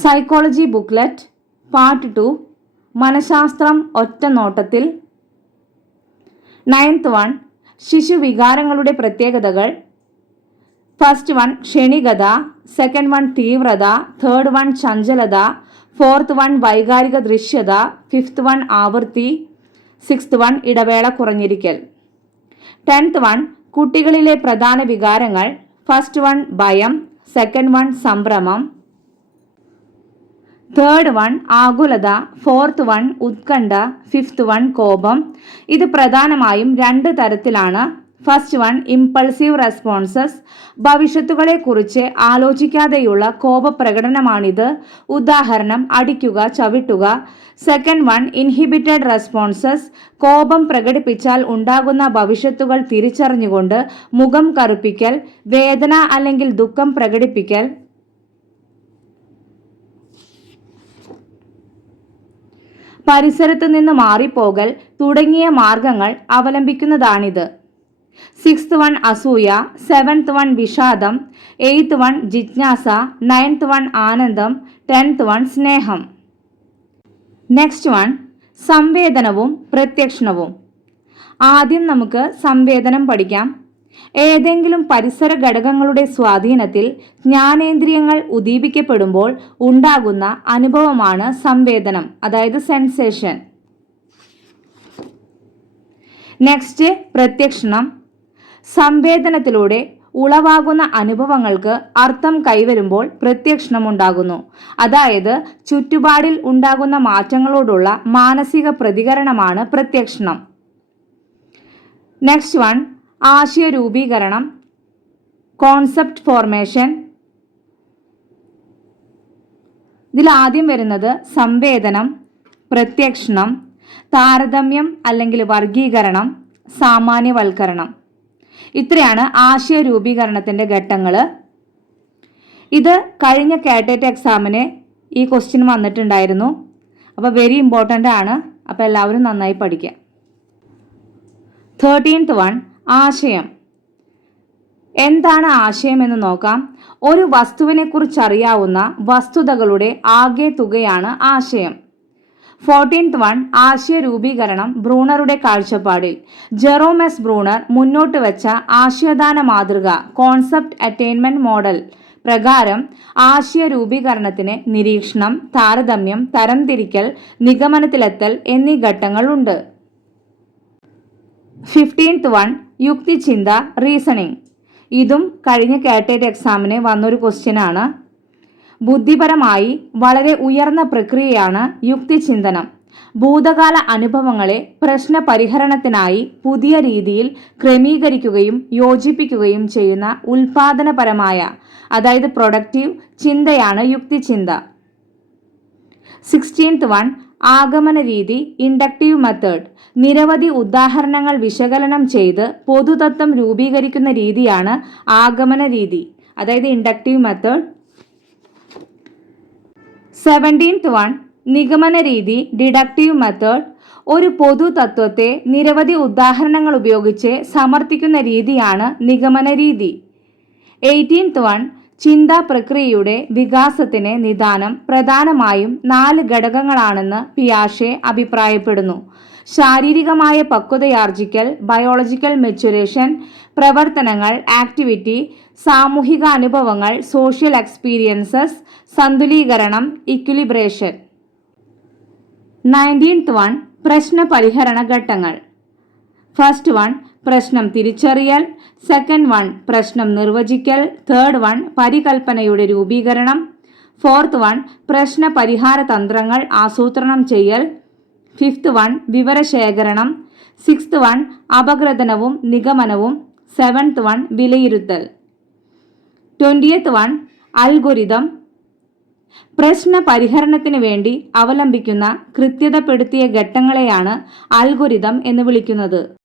Psychology booklet part 2 മനഃശാസ്ത്രം ഒറ്റ നോട്ടത്തിൽ. 9th വൺ ശിശുവികാരങ്ങളുടെ പ്രത്യേകതകൾ. ഫസ്റ്റ് വൺ ക്ഷണികത, സെക്കൻഡ് വൺ തീവ്രത, തേർഡ് വൺ ചഞ്ചലത, ഫോർത്ത് വൺ വൈകാരിക ദൃശ്യത, ഫിഫ്ത്ത് വൺ ആവൃത്തി, സിക്സ്ത് വൺ ഇടവേള കുറഞ്ഞിരിക്കൽ. 10th വൺ കുട്ടികളിലെ പ്രധാന വികാരങ്ങൾ. ഫസ്റ്റ് വൺ ഭയം, സെക്കൻഡ് വൺ സംഭ്രമം, തേർഡ് വൺ ആകുലത, ഫോർത്ത് വൺ ഉത്കണ്ഠ, ഫിഫ്ത്ത് വൺ കോപം. ഇത് പ്രധാനമായും 2 തരത്തിലാണ്. ഫസ്റ്റ് വൺ ഇമ്പൾസീവ് റെസ്പോൺസസ്, ഭവിഷ്യത്തുകളെക്കുറിച്ച് ആലോചിക്കാതെയുള്ള കോപപ്രകടനമാണിത്. ഉദാഹരണം അടിക്കുക, ചവിട്ടുക. സെക്കൻഡ് വൺ ഇൻഹിബിറ്റഡ് റെസ്പോൺസസ്, കോപം പ്രകടിപ്പിച്ചാൽ ഉണ്ടാകുന്ന ഭവിഷ്യത്തുകൾ തിരിച്ചറിഞ്ഞുകൊണ്ട് മുഖം കറുപ്പിക്കൽ, വേദന അല്ലെങ്കിൽ ദുഃഖം പ്രകടിപ്പിക്കൽ. പരിസരത്ത് നിന്ന് മാറിപ്പോകൽ തുടങ്ങിയ മാർഗങ്ങൾ അവലംബിക്കുന്നതാണിത്. സിക്സ്ത് വൺ അസൂയ, സെവൻത്ത് വൺ വിഷാദം, എയ്ത്ത് വൺ ജിജ്ഞാസ, 9th വൺ ആനന്ദം, 10th വൺ സ്നേഹം. നെക്സ്റ്റ് വൺ സംവേദനവും പ്രത്യക്ഷണവും. ആദ്യം നമുക്ക് സംവേദനം പഠിക്കാം. ഏതെങ്കിലും പരിസര ഘടകങ്ങളുടെ സ്വാധീനത്തിൽ ജ്ഞാനേന്ദ്രിയങ്ങൾ ഉദ്ദീപിക്കപ്പെടുമ്പോൾ ഉണ്ടാകുന്ന അനുഭവമാണ് സംവേദനം, അതായത് സെൻസേഷൻ. നെക്സ്റ്റ് പ്രത്യക്ഷണം. സംവേദനത്തിലൂടെ ഉളവാകുന്ന അനുഭവങ്ങൾക്ക് അർത്ഥം കൈവരുമ്പോൾ പ്രത്യക്ഷണം ഉണ്ടാകുന്നു. അതായത് ചുറ്റുപാടിൽ ഉണ്ടാകുന്ന മാറ്റങ്ങളോടുള്ള മാനസിക പ്രതികരണമാണ് പ്രത്യക്ഷണം. നെക്സ്റ്റ് വൺ ആശയ രൂപീകരണം, കോൺസെപ്റ്റ് ഫോർമേഷൻ. ഇതിൽ ആദ്യം വരുന്നത് സംവേദനം, പ്രത്യക്ഷണം, താരതമ്യം അല്ലെങ്കിൽ വർഗീകരണം, സാമാന്യവൽക്കരണം. ഇത്രയാണ് ആശയ രൂപീകരണത്തിൻ്റെ ഘട്ടങ്ങൾ. ഇത് കഴിഞ്ഞ കാറ്ററ്റ് എക്സാമിന് ഈ ക്വസ്റ്റ്യൻ വന്നിട്ടുണ്ടായിരുന്നു. അപ്പോൾ വെരി ഇമ്പോർട്ടൻ്റ് ആണ്. അപ്പോൾ എല്ലാവരും നന്നായി പഠിക്കുക. 13th വൺ ആശയം. എന്താണ് ആശയം എന്ന് നോക്കാം. ഒരു വസ്തുവിനെക്കുറിച്ച് അറിയാവുന്ന വസ്തുതകളുടെ ആകെ തുകയാണ് ആശയം. 14th വൺ ആശയ രൂപീകരണം ബ്രൂണറുടെ കാഴ്ചപ്പാടിൽ. ജെറോം എസ് ബ്രൂണർ മുന്നോട്ട് വെച്ച ആശയദാന മാതൃക കോൺസെപ്റ്റ് അറ്റൈൻമെന്റ് മോഡൽ പ്രകാരം ആശയ രൂപീകരണത്തിന് നിരീക്ഷണം, താരതമ്യം, തരംതിരിക്കൽ, നിഗമനത്തിലെത്തൽ എന്നീ ഘട്ടങ്ങളുണ്ട്. 15th one യുക്തിചിന്ത, reasoning. ഇതും കഴിഞ്ഞ കാറ്ററ്റ് എക്സാമിന് വന്നൊരു ക്വസ്റ്റ്യൻ ആണ്. ബുദ്ധിപരമായി വളരെ ഉയർന്ന പ്രക്രിയയാണ് യുക്തിചിന്തനം. ഭൂതകാല അനുഭവങ്ങളെ പ്രശ്ന പരിഹരണത്തിനായി പുതിയ രീതിയിൽ ക്രമീകരിക്കുകയും യോജിപ്പിക്കുകയും ചെയ്യുന്ന ഉൽപാദനപരമായ, അതായത് പ്രൊഡക്റ്റീവ് ചിന്തയാണ് യുക്തിചിന്ത. 16th വൺ ആഗമന രീതി, ഇൻഡക്റ്റീവ് മെത്തേഡ്. നിരവധി ഉദാഹരണങ്ങൾ വിശകലനം ചെയ്ത് പൊതുതത്വം രൂപീകരിക്കുന്ന രീതിയാണ് ആഗമന രീതി, അതായത് ഇൻഡക്റ്റീവ് മെത്തേഡ്. 17th വൺ നിഗമന രീതി, ഡിഡക്റ്റീവ് മെത്തേഡ്. ഒരു പൊതു തത്വത്തെ നിരവധി ഉദാഹരണങ്ങൾ ഉപയോഗിച്ച് സമർത്ഥിക്കുന്ന രീതിയാണ് നിഗമന രീതി. 18th വൺ ചിന്താ പ്രക്രിയയുടെ വികാസത്തിന് നിദാനം പ്രധാനമായും 4 ഘടകങ്ങളാണെന്ന് പിയാഷെ അഭിപ്രായപ്പെടുന്നു. ശാരീരികമായ പക്വതയാർജിക്കൽ, ബയോളജിക്കൽ മെച്യൂറേഷൻ, പ്രവർത്തനങ്ങൾ, ആക്ടിവിറ്റി, സാമൂഹിക അനുഭവങ്ങൾ, സോഷ്യൽ എക്സ്പീരിയൻസസ്, സന്തുലീകരണം, ഇക്വിലിബ്രേഷൻ. 19th വൺ പ്രശ്ന പരിഹരണ ഘട്ടങ്ങൾ. ഫസ്റ്റ് വൺ പ്രശ്നം തിരിച്ചറിയൽ, സെക്കൻഡ് വൺ പ്രശ്നം നിർവചിക്കൽ, തേർഡ് വൺ പരികൽപ്പനയുടെ രൂപീകരണം, ഫോർത്ത് വൺ പ്രശ്ന പരിഹാര തന്ത്രങ്ങൾ ആസൂത്രണം ചെയ്യൽ, ഫിഫ്ത്ത് വൺ വിവരശേഖരണം, സിക്സ്ത് വൺ അപഗ്രഥനവും നിഗമനവും, 7th വൺ വിലയിരുത്തൽ. 20th one algorithm. പ്രശ്ന പരിഹരണത്തിന് വേണ്ടി അവലംബിക്കുന്ന കൃത്യതപ്പെടുത്തിയ ഘട്ടങ്ങളെയാണ് അൽഗോരിതം എന്ന് വിളിക്കുന്നത്.